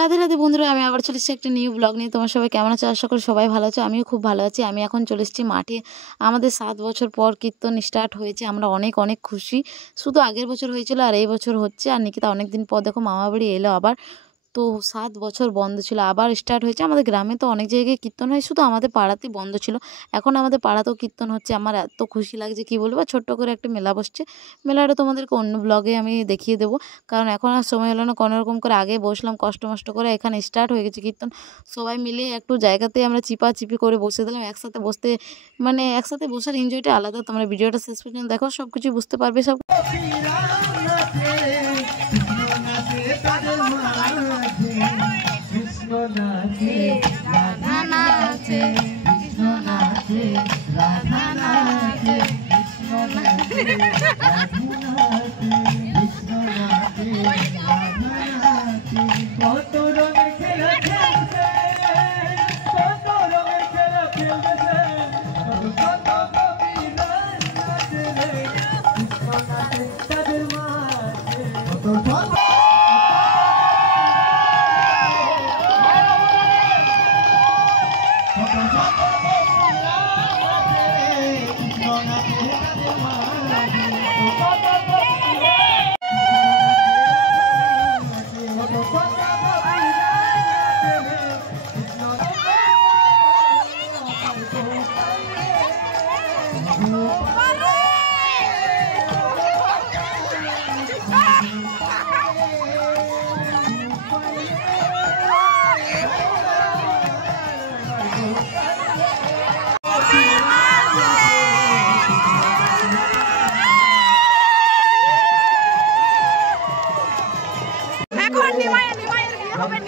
রাধে রাধে বন্ধুরা, আমি আবার চলে এসেছি একটা নিউ ব্লগ নিয়ে। তোমার সবাই কেমন আছো? আশা করি সবাই ভালো আছো। আমিও খুব ভালো আছি। আমি এখন চলে এসেছি মাঠে। আমাদের 7 বছর পর কীর্তন স্টার্ট হয়েছে। আমরা অনেক অনেক খুশি। শুধু আগের বছর হয়েছিল আর এই বছর হচ্ছে। আর নিকিতা অনেকদিন পর দেখো মামা বাড়ি এলো আবার। তো 7 বছর বন্ধ ছিল, আবার স্টার্ট হয়েছে। আমাদের গ্রামে তো অনেক জায়গায় কীর্তন হয়, শুধু আমাদের পাড়াতেই বন্ধ ছিল। এখন আমাদের পাড়াতেও কীর্তন হচ্ছে। আমার এত খুশি লাগছে কি বলবো। ছোট্ট করে একটা মেলা বসছে। মেলাটা তোমাদেরকে অন্য ব্লগে আমি দেখিয়ে দেবো, কারণ এখন আর সময় হলো না। কোনোরকম করে আগে বসলাম কষ্ট মষ্ট করে, এখানে স্টার্ট হয়ে গেছে কীর্তন। সবাই মিলে একটু জায়গাতে আমরা চিপাচিপি করে বসে দিলাম। একসাথে বসতে মানে একসাথে বসার এনজয়টা আলাদা। তোমরা ভিডিওটা শেষ পর্যন্ত দেখো, সব কিছু বুঝতে পারবে। সব রাধা নাচে, কৃষ্ণ নাচে, রাধা নাচে, কৃষ্ণ নাচে, রাধা নাচে, কৃষ্ণ নাচে, রাধা নাচে। কত রঙের খেলা খেলছে, কত রঙের খেলা খেলছে, কত কবিরা নাচে রে, কৃষ্ণ নাচে তাদের মাঝে, কত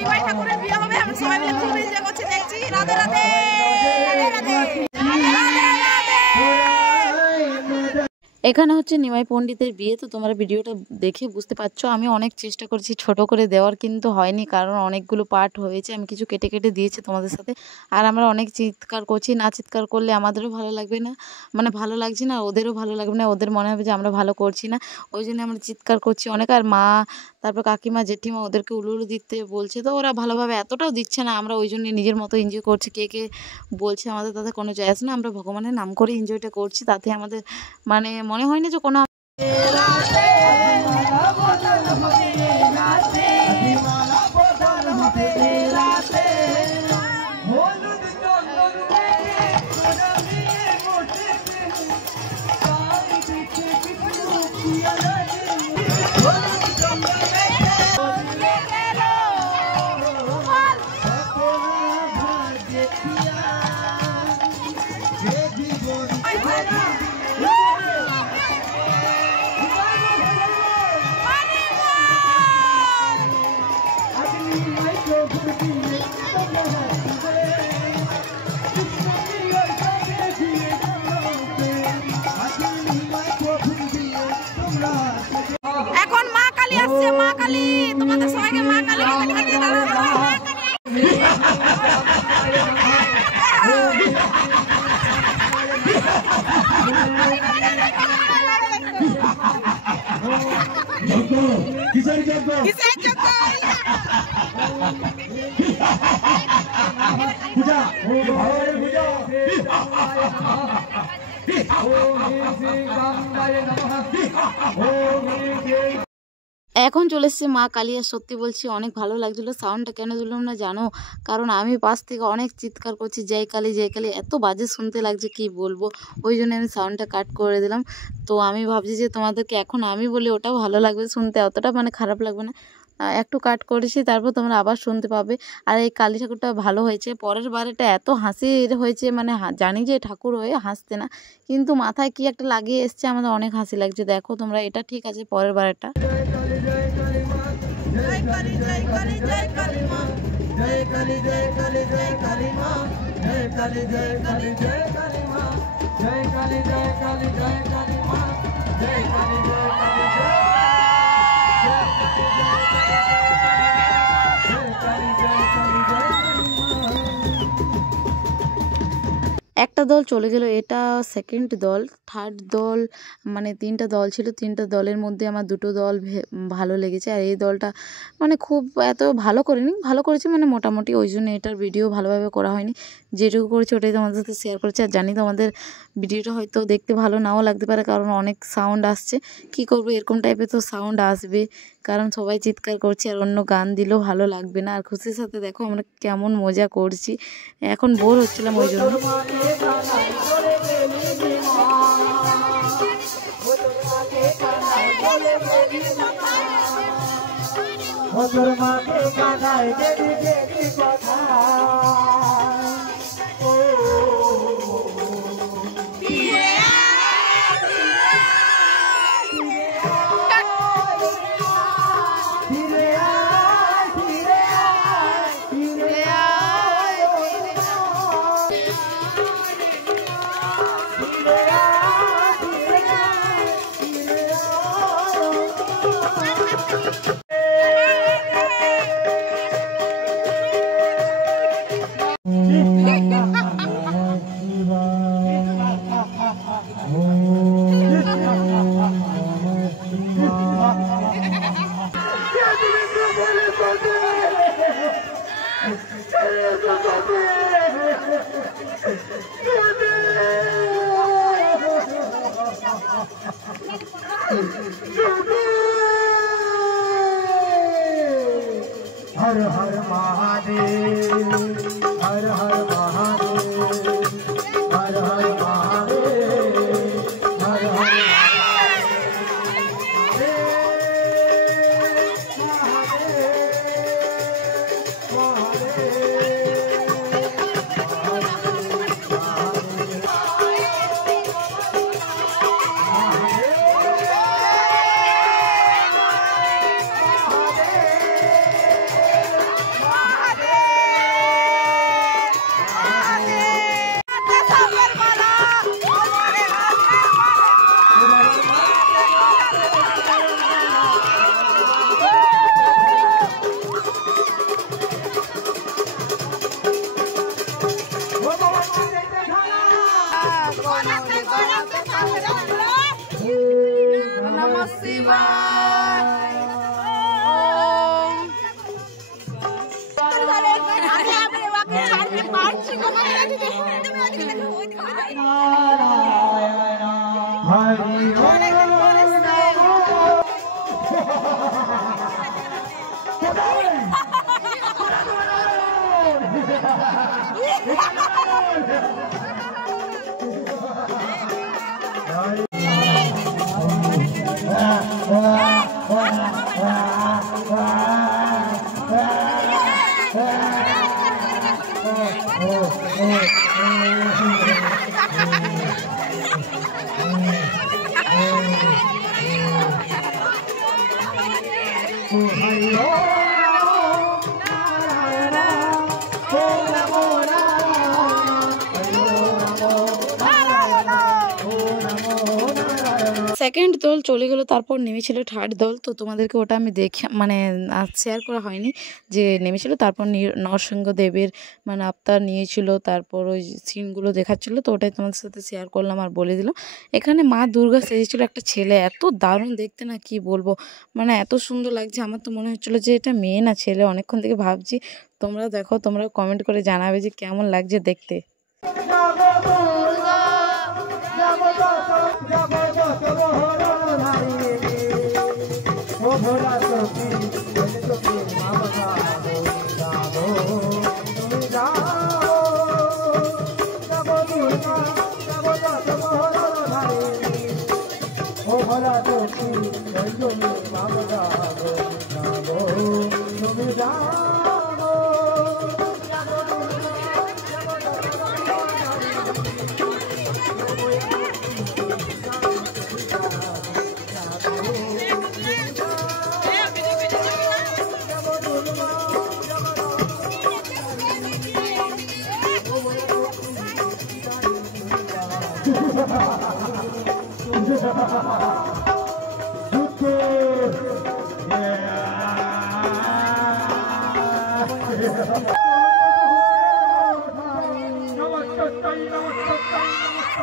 নিমাই ঠাকুরের বিয়ে হবে। আমরা সবাই মিলে খুব এনজয় করছি, দেখছি। রাধে রাধে রাধে রাধে। এখানে হচ্ছে নিমাই পণ্ডিতের বিয়ে। তো তোমরা ভিডিওটা দেখে বুঝতে পারছো। আমি অনেক চেষ্টা করছি ছোট করে দেওয়ার, কিন্তু হয়নি, কারণ অনেকগুলো পার্ট হয়েছে। আমি কিছু কেটে কেটে দিয়েছি তোমাদের সাথে। আর আমরা অনেক চিৎকার করছি। না চিৎকার করলে আমাদেরও ভালো লাগবে না, মানে ভালো লাগছে না, ওদেরও ভালো লাগবে না। ওদের মনে হবে যে আমরা ভালো করছি না, ওই জন্য আমরা চিৎকার করছি অনেক। আর মা, তারপর কাকিমা, জেঠিমা ওদেরকে উলু উলু দিতে বলছে। তো ওরা ভালোভাবে এতটাও দিচ্ছে না। আমরা ওই জন্য নিজের মতো এনজয় করছি। কে কে বলছে আমাদের তাতে কোনো যায় আসে না। আমরা ভগবানের নাম করে এনজয়টা করছি। তাতে আমাদের মানে মনে হয় না যে কোনো এখন মা কালী আসছে। মা কালী, তোমাদের সবাইকে মা কালী এখন চলে এসছে মা কালী। আর সত্যি বলছি অনেক ভালো লাগছিল। সাউন্ডটা কেন দিলাম না জানো? কারণ আমি পাশ থেকে অনেক চিৎকার করছি, জয় কালী জয় কালী, এত বাজে শুনতে লাগছে কি বলবো। ওই জন্য আমি সাউন্ডটা কাট করে দিলাম। তো আমি ভাবছি যে তোমাদেরকে এখন আমি বলি ওটাও ভালো লাগবে শুনতে, অতটা মানে খারাপ লাগবে না। একটু কাট করেছি, তারপর তোমরা আবার শুনতে পাবে। আর এই কালী ঠাকুরটা ভালো হয়েছে। পরের বার এটা এত হাসির হয়েছে, মানে জানি যে ঠাকুর হয়ে হাসতে না, কিন্তু মাথায় কি একটা লাগিয়ে এসছে, আমাদের অনেক হাসি লাগছে। দেখো তোমরা, এটা ঠিক আছে। পরের বার এটা জয় কালী জয় কালী জয় কালী মা, জয় কালী জয় কালী জয় কালী মা, জয় কালী জয় কালী জয় কালী মা, জয় কালী জয় কালী জয় কালী মা, জয় কালী জয় কালী জয় একটা একটা দল চলে গেল, এটা সেকেন্ড দল। থার্ড দল মানে 3টা দল ছিল, 3টা দলের মধ্যে আমার 2টো দল ভালো লেগেছে। আর এই দলটা মানে খুব এত ভালো করেনি, ভালো করেছে মানে মোটামুটি, ওই জন্য এটার ভিডিও ভালোভাবে করা হয়নি। যেটুকু করেছি ওটাই তোমাদের সাথে শেয়ার করেছি। আর জানি তোমাদের ভিডিওটা হয়তো দেখতে ভালো নাও লাগতে পারে, কারণ অনেক সাউন্ড আসছে। কি করবো, এরকম টাইপের তো সাউন্ড আসবে, কারণ সবাই চিৎকার করছে। আর অন্য গান দিলেও ভালো লাগবে না। আর খুশির সাথে দেখো আমরা কেমন মজা করছি। এখন বোর হচ্ছিলাম ওই জন্য। हर हर महादेव, हर हर महादेव, हर हर महादेव, हर हर नमः शिवाय। সেকেন্ড দল চলে গেল, তারপর নেমেছিল থার্ড দল। তো তোমাদেরকে ওটা আমি দেখে মানে শেয়ার করা হয়নি যে নেমেছিল। তারপর নরসিংহদেবের মানে আবতার নিয়েছিল, তারপর ওই সিনগুলো দেখাচ্ছিলো, তো ওটাই তোমাদের সাথে শেয়ার করলাম আর বলে দিলাম। এখানে মা দুর্গা সেজেছিল একটা ছেলে, এত দারুণ দেখতে না কি বলবো, মানে এত সুন্দর লাগছে। আমার তো মনে হচ্ছিলো যে এটা মেয়ে না ছেলে, অনেকক্ষণ থেকে ভাবছি। তোমরা দেখো, তোমরা কমেন্ট করে জানাবে যে কেমন লাগছে দেখতে। আবার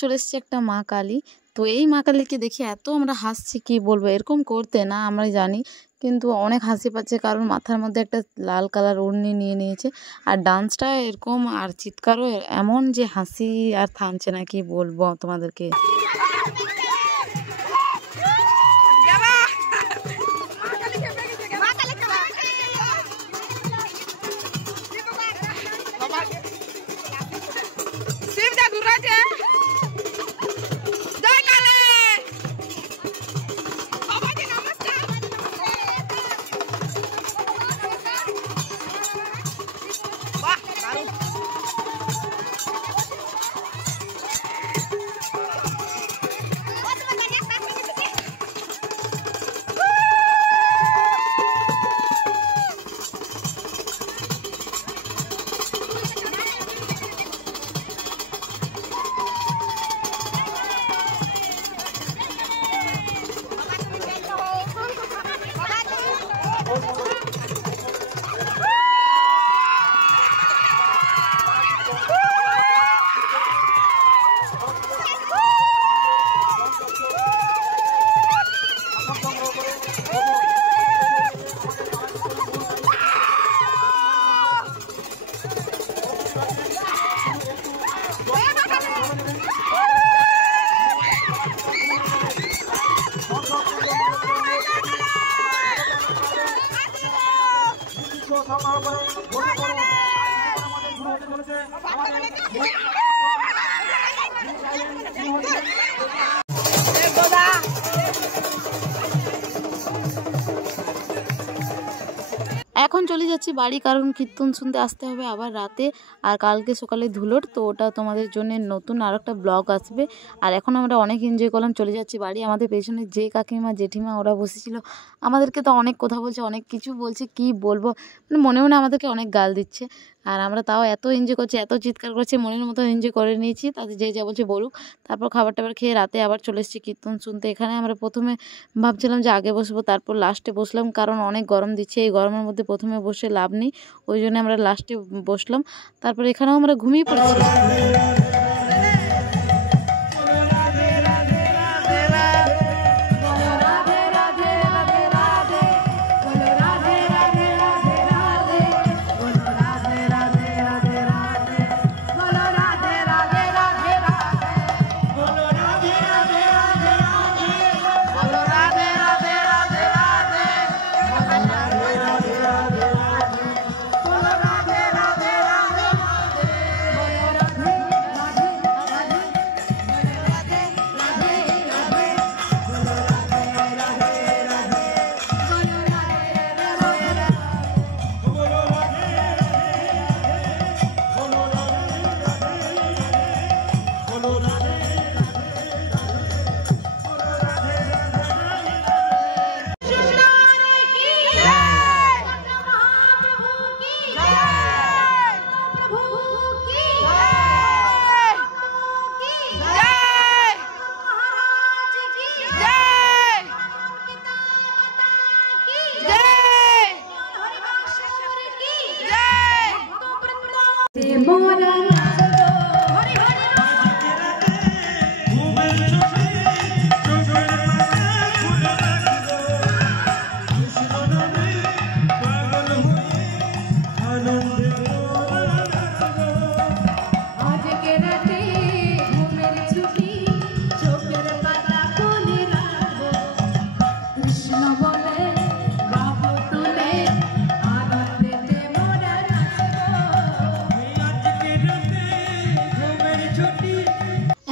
চলে এসছে একটা মা কালী। তো এই মা কালীকে দেখি এত আমরা হাসছি, কি বলবো, এরকম করতে না আমরা জানি, কিন্তু অনেক হাসি পাচ্ছে কারণ মাথার মধ্যে একটা লাল কালার ওড়নি নিয়ে নিয়েছে আর ডান্সটা এরকম আর চিৎকারও এমন যে হাসি আর থামছে না, কি বলবো তোমাদেরকে। এখন চলে যাচ্ছি বাড়ি, কারণ কীর্তন শুনতে আসতে হবে আবার রাতে, আর কালকে সকালে ধুলোর, তো ওটা তোমাদের জন্য নতুন আর একটা ব্লগ আসবে। আর এখন আমরা অনেক এনজয় করলাম, চলে যাচ্ছি বাড়ি। আমাদের পেছনে যে কাকিমা জেঠিমা ওরা বসেছিল, আমাদেরকে তো অনেক কথা বলছে, অনেক কিছু বলছে, কি বলবো, মানে মনে মনে আমাদেরকে অনেক গাল দিচ্ছে। আর আমরা তাও এত এনজয় করছি, এত চিৎকার করছি, মনের মতো এনজয় করে নিয়েছি। তাতে যে যা বলছে বলুক। তারপর খাবার টাবার খেয়ে রাতে আবার চলে এসেছি কীর্তন শুনতে। এখানে আমরা প্রথমে ভাবছিলাম যে আগে বসবো, তারপর লাস্টে বসলাম, কারণ অনেক গরম দিচ্ছে, এই গরমের মধ্যে প্রথমে বসে লাভ নেই, ওই জন্য আমরা লাস্টে বসলাম। তারপর এখানেও আমরা ঘুমিয়ে পড়েছি।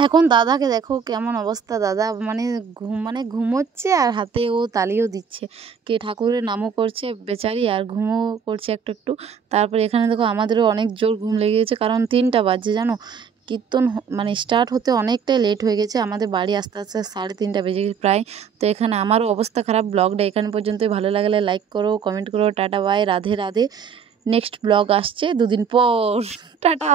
এখন দাদাকে দেখো কেমন অবস্থা, দাদা মানে ঘুমোচ্ছে আর হাতে ও তালিও দিচ্ছে, কে ঠাকুরের নামও করছে বেচারি, আর ঘুমও করছে একটু একটু। তারপর এখানে দেখো আমাদেরও অনেক জোর ঘুম লেগে গেছে, কারণ 3টা বাজছে জানো, কীর্তন মানে স্টার্ট হতে অনেকটাই লেট হয়ে গেছে, আমাদের বাড়ি আস্তে আস্তে 3:30 বেজে গেছে প্রায়। তো এখানে আমারও অবস্থা খারাপ। ব্লগটা এখানে পর্যন্তই, ভালো লাগলে লাইক করো, কমেন্ট করো। Tata bye, Radhe Radhe. Next blog আসছে 2 দিন পর। টাটা।